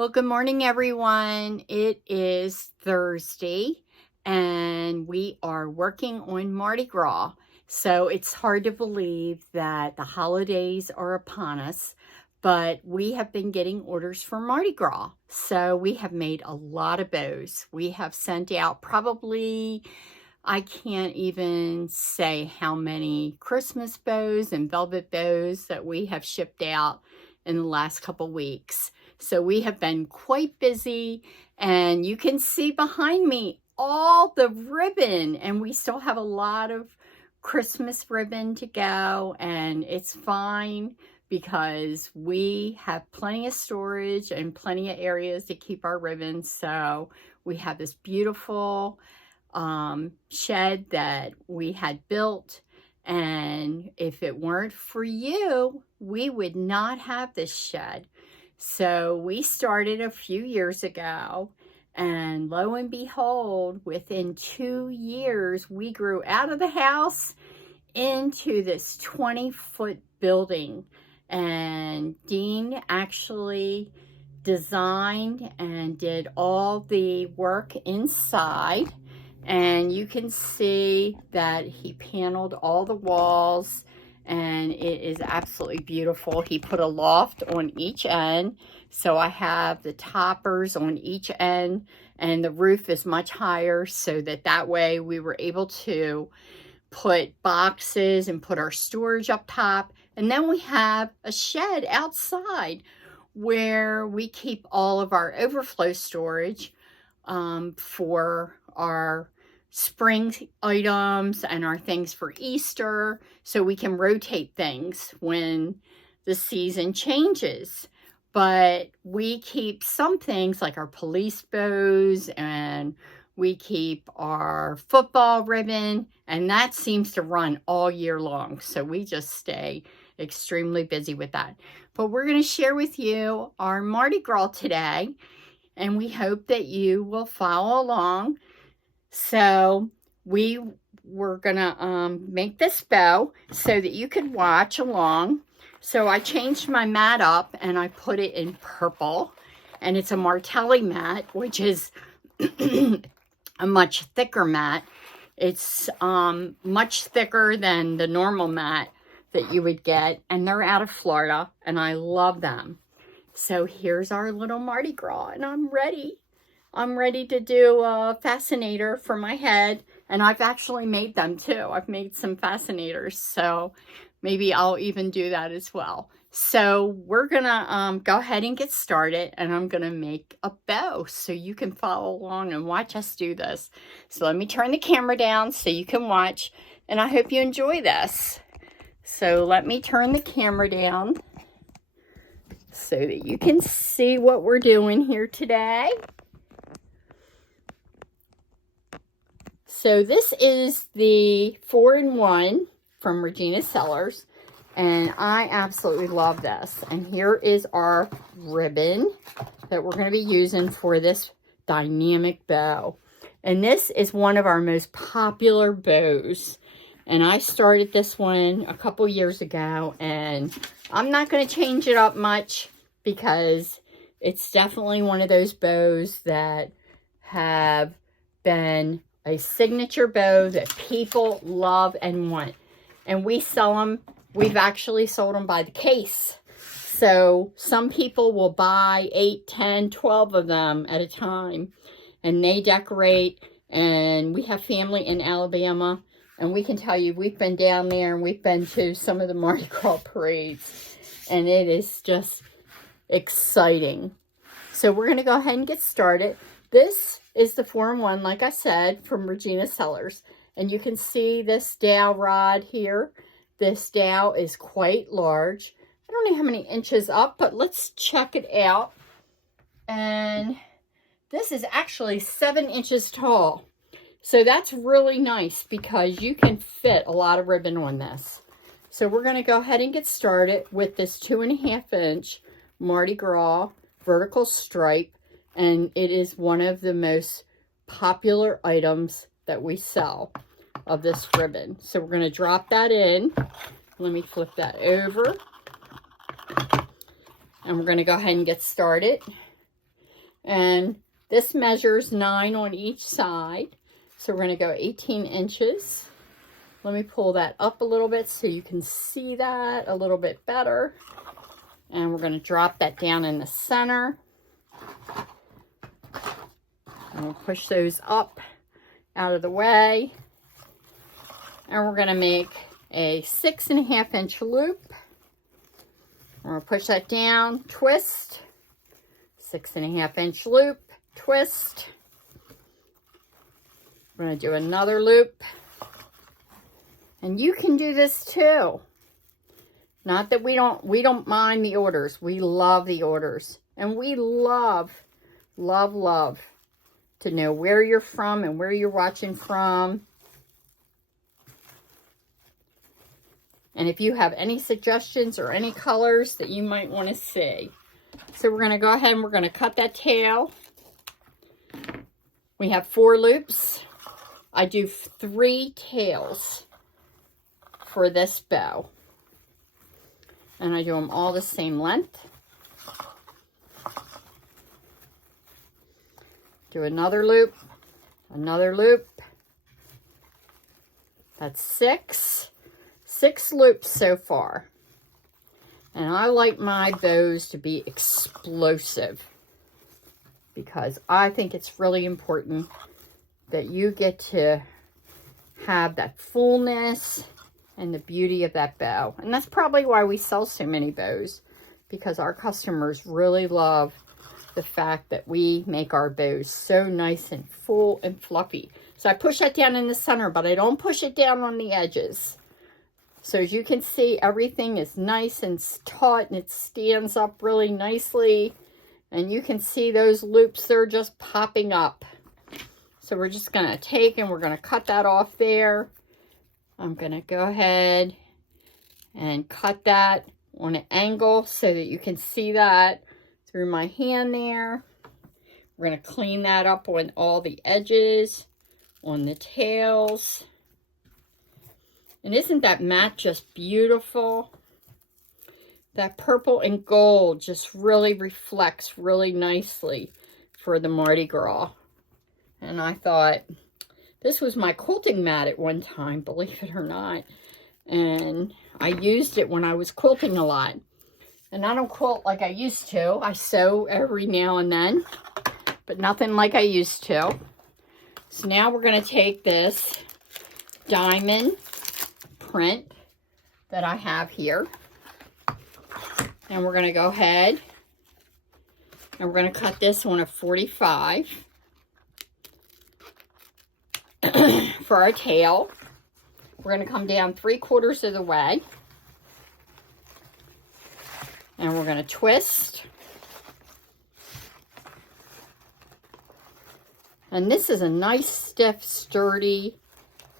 Well, good morning, everyone. It is Thursday, and we are working on Mardi Gras. So it's hard to believe that the holidays are upon us, but we have been getting orders for Mardi Gras. So we have made a lot of bows. We have sent out probably, I can't even say how many Christmas bows and velvet bows that we have shipped out in the last couple weeks. So we have been quite busy, and you can see behind me all the ribbon, and we still have a lot of Christmas ribbon to go, and it's fine because we have plenty of storage and plenty of areas to keep our ribbons. So we have this beautiful shed that we had built, and if it weren't for you, we would not have this shed. So we started a few years ago, and lo and behold, within 2 years, we grew out of the house into this 20-foot building. And Dean actually designed and did all the work inside. And you can see that he paneled all the walls, and it is absolutely beautiful. He put a loft on each end, so I have the toppers on each end, and the roof is much higher, so that way we were able to put boxes and put our storage up top. And then we have a shed outside where we keep all of our overflow storage for our spring items and our things for Easter, so we can rotate things when the season changes. But we keep some things like our police bows, and we keep our football ribbon, and that seems to run all year long. So we just stay extremely busy with that. But we're going to share with you our Mardi Gras today, and we hope that you will follow along. So we were gonna make this bow so that you could watch along. So I changed my mat up and I put it in purple, and it's a Martelli mat, which is a much thicker mat. It's much thicker than the normal mat that you would get, and they're out of Florida, and I love them. So here's our little Mardi Gras, and I'm ready. I'm ready to do a fascinator for my head, and I've actually made them too. I've made some fascinators, so maybe I'll even do that as well. So we're gonna go ahead and get started, and I'm gonna make a bow so you can follow along and watch us do this. So let me turn the camera down so you can watch, and I hope you enjoy this. So let me turn the camera down so that you can see what we're doing here today. So this is the 4-in-1 from Regina Sellers, and I absolutely love this. And here is our ribbon that we're going to be using for this dynamic bow. And this is one of our most popular bows. And I started this one a couple years ago, and I'm not going to change it up much because it's definitely one of those bows that have been a signature bow that people love and want. And we sell them. We've actually sold them by the case. So some people will buy 8, 10, 12 of them at a time, and they decorate. And we have family in Alabama, and we can tell you, we've been down there and we've been to some of the Mardi Gras parades, and it is just exciting. So we're going to go ahead and get started. This is the 4-in-1, like I said, from Regina Sellers. And you can see this dowel rod here. This dowel is quite large. I don't know how many inches up, but let's check it out. And this is actually 7 inches tall. So that's really nice because you can fit a lot of ribbon on this. So we're going to go ahead and get started with this 2.5-inch Mardi Gras vertical stripe. And it is one of the most popular items that we sell of this ribbon. So we're going to drop that in. Let me flip that over. And we're going to go ahead and get started. And this measures 9 on each side. So we're going to go 18 inches. Let me pull that up a little bit so you can see that a little bit better. And we're going to drop that down in the center. And we'll push those up out of the way. And we're going to make a 6.5 inch loop. We're going to push that down, twist, 6.5 inch loop, twist. We're going to do another loop. And you can do this too. Not that we don't mind the orders. We love the orders. And we love to know where you're from and where you're watching from. And if you have any suggestions or any colors that you might want to see. So we're going to go ahead and we're going to cut that tail. We have 4 loops. I do 3 tails for this bow. And I do them all the same length. Do another loop, another loop. That's 6 loops so far. And I like my bows to be explosive because I think it's really important that you get to have that fullness and the beauty of that bow. And that's probably why we sell so many bows, because our customers really love the fact that we make our bows so nice and full and fluffy. So I push that down in the center, but I don't push it down on the edges. So as you can see, everything is nice and taut and it stands up really nicely. And you can see those loops, they're just popping up. So we're just going to take and we're going to cut that off there. I'm going to go ahead and cut that on an angle so that you can see that through my hand there. We're going to clean that up on all the edges, on the tails. And isn't that mat just beautiful? That purple and gold just really reflects really nicely for the Mardi Gras. And I thought, this was my quilting mat at one time, believe it or not. And I used it when I was quilting a lot. And I don't quilt like I used to. I sew every now and then, but nothing like I used to. So now we're going to take this diamond print that I have here. And we're going to go ahead and we're going to cut this on a 45 for our tail. We're going to come down 3/4 of the way. And we're going to twist. And this is a nice, stiff, sturdy,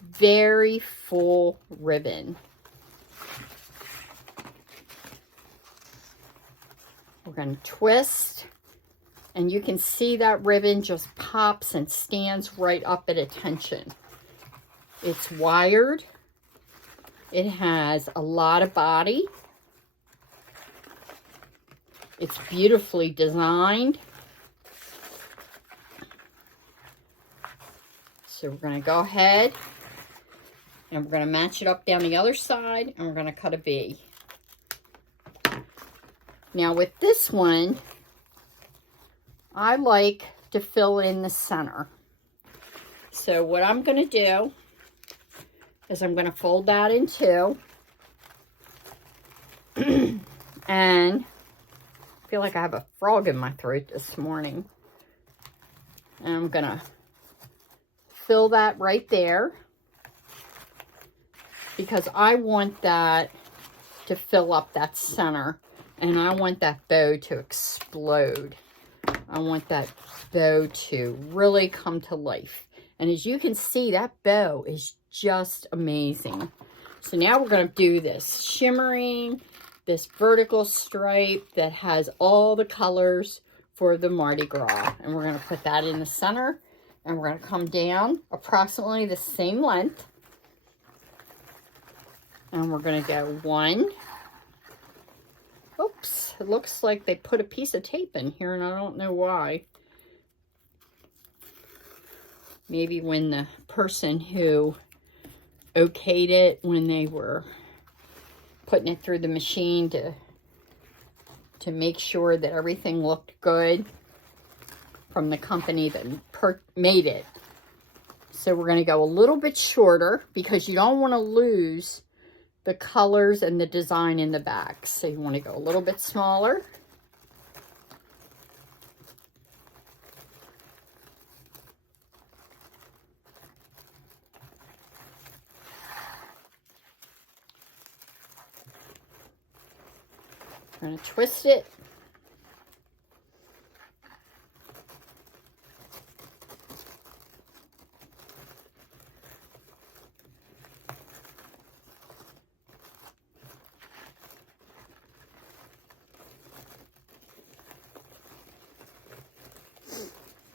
very full ribbon. We're going to twist. And you can see that ribbon just pops and stands right up at attention. It's wired. It has a lot of body. It's beautifully designed. So we're going to go ahead and we're going to match it up down the other side and we're going to cut a V. Now with this one, I like to fill in the center. So what I'm going to do is I'm going to fold that in 2. And I feel like I have a frog in my throat this morning. And I'm going to fill that right there. Because I want that to fill up that center. And I want that bow to explode. I want that bow to really come to life. And as you can see, that bow is just amazing. So now we're going to do this shimmering, this vertical stripe that has all the colors for the Mardi Gras. And we're going to put that in the center. And we're going to come down approximately the same length. And we're going to go 1. Oops, it looks like they put a piece of tape in here and I don't know why. maybe when the person who okayed it, when they were putting it through the machine to make sure that everything looked good from the company that made it. So we're going to go a little bit shorter because you don't want to lose the colors and the design in the back. So you want to go a little bit smaller. I'm going to twist it.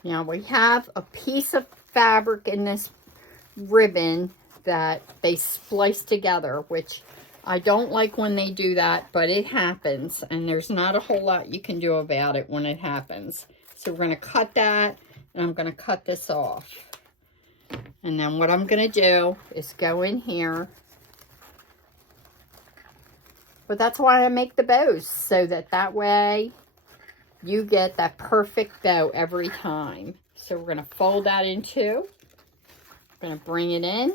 Now we have a piece of fabric in this ribbon that they splice together, which I don't like when they do that, but it happens, and there's not a whole lot you can do about it when it happens. So we're going to cut that, and I'm going to cut this off. And then what I'm going to do is go in here. But that's why I make the bows, so that way you get that perfect bow every time. So we're going to fold that in two. We're going to bring it in.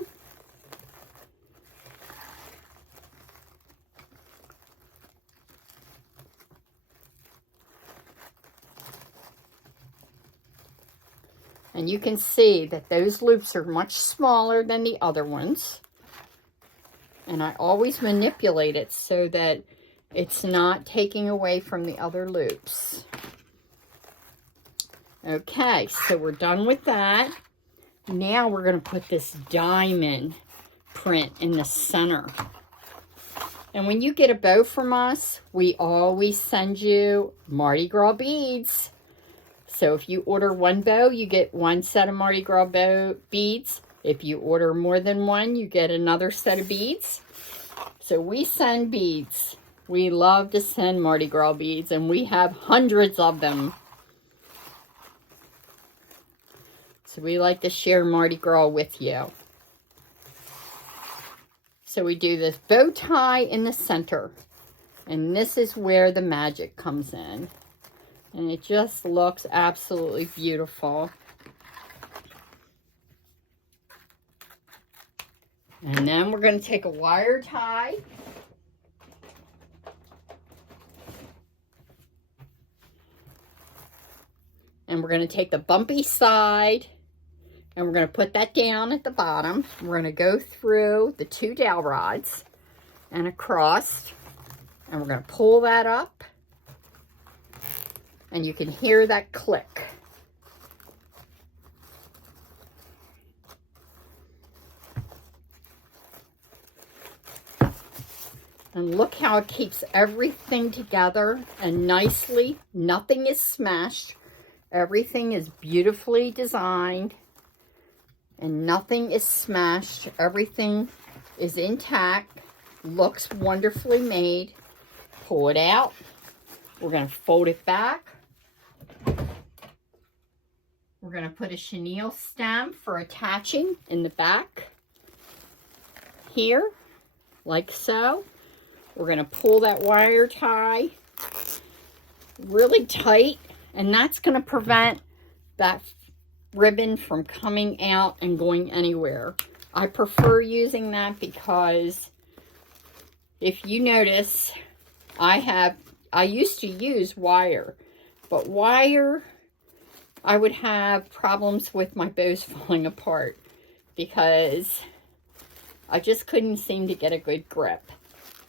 And you can see that those loops are much smaller than the other ones. And I always manipulate it so that it's not taking away from the other loops. Okay, so we're done with that. Now we're going to put this diamond print in the center. And when you get a bow from us, we always send you Mardi Gras beads. So if you order one bow, you get one set of Mardi Gras bow beads. If you order more than one, you get another set of beads. So we send beads. We love to send Mardi Gras beads, and we have hundreds of them. So we like to share Mardi Gras with you. So we do this bow tie in the center. And this is where the magic comes in. And it just looks absolutely beautiful. And then we're going to take a wire tie. And we're going to take the bumpy side. And we're going to put that down at the bottom. We're going to go through the two dowel rods and across. And we're going to pull that up. And you can hear that click. And look how it keeps everything together and nicely. Nothing is smashed. Everything is beautifully designed. And nothing is smashed. Everything is intact. Looks wonderfully made. Pull it out. We're going to fold it back. We're going to put a chenille stem for attaching in the back. Here. Like so. We're going to pull that wire tie really tight. And that's going to prevent that ribbon from coming out and going anywhere. I prefer using that because if you notice, I used to use wire, but wire, I would have problems with my bows falling apart because I just couldn't seem to get a good grip.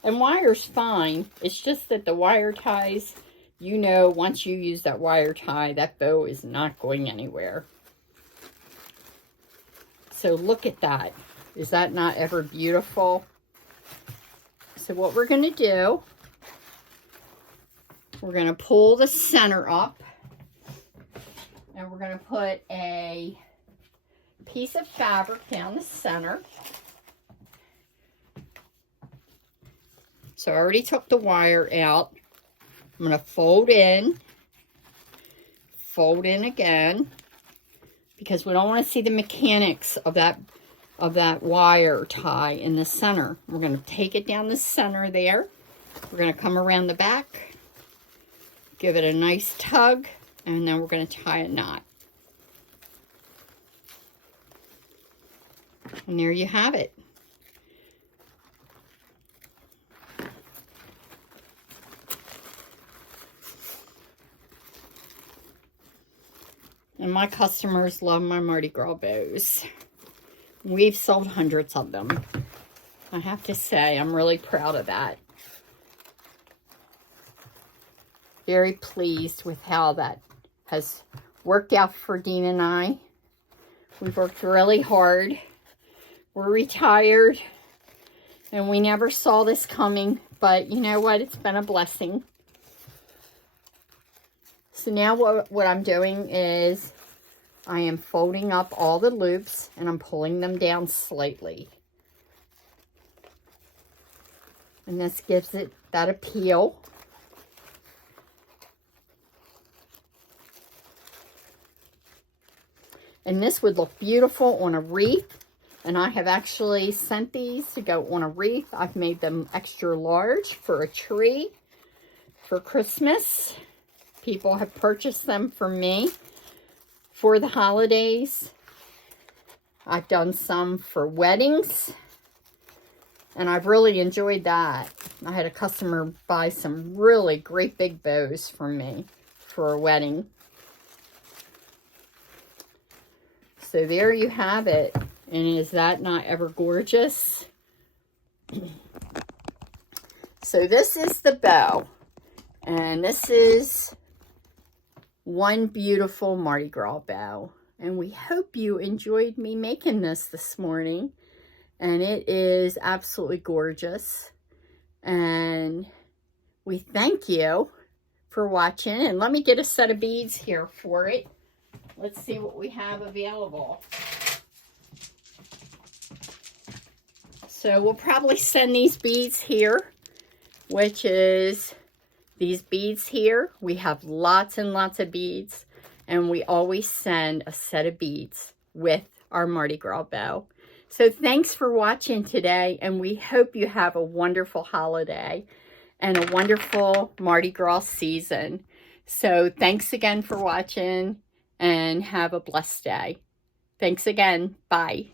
And wire's fine. It's just that the wire ties, you know, once you use that wire tie, that bow is not going anywhere. So look at that. Is that not ever beautiful? So what we're going to do, we're going to pull the center up. And we're going to put a piece of fabric down the center. So I already took the wire out. I'm going to fold in again. because we don't want to see the mechanics of that wire tie in the center. We're going to take it down the center there. We're going to come around the back, give it a nice tug, and then we're going to tie a knot. And there you have it. And my customers love my Mardi Gras bows. We've sold hundreds of them. I have to say, I'm really proud of that. Very pleased with how that has worked out for Dean and I. We've worked really hard. We're retired, and we never saw this coming, but you know what? It's been a blessing. So now what I'm doing is I am folding up all the loops, and I'm pulling them down slightly. And this gives it that appeal. And this would look beautiful on a wreath. And I have actually sent these to go on a wreath. I've made them extra large for a tree for Christmas. People have purchased them for me for the holidays. I've done some for weddings. And I've really enjoyed that. I had a customer buy some really great big bows for me for a wedding. So there you have it. And is that not ever gorgeous? So this is the bow. And this is one beautiful Mardi Gras bow. And we hope you enjoyed me making this morning. And it is absolutely gorgeous. And we thank you for watching. And let me get a set of beads here for it. Let's see what we have available. So we'll probably send these beads here, which is these beads here. We have lots and lots of beads, and we always send a set of beads with our Mardi Gras bow. So thanks for watching today, and we hope you have a wonderful holiday and a wonderful Mardi Gras season. So thanks again for watching, and have a blessed day. Thanks again. Bye.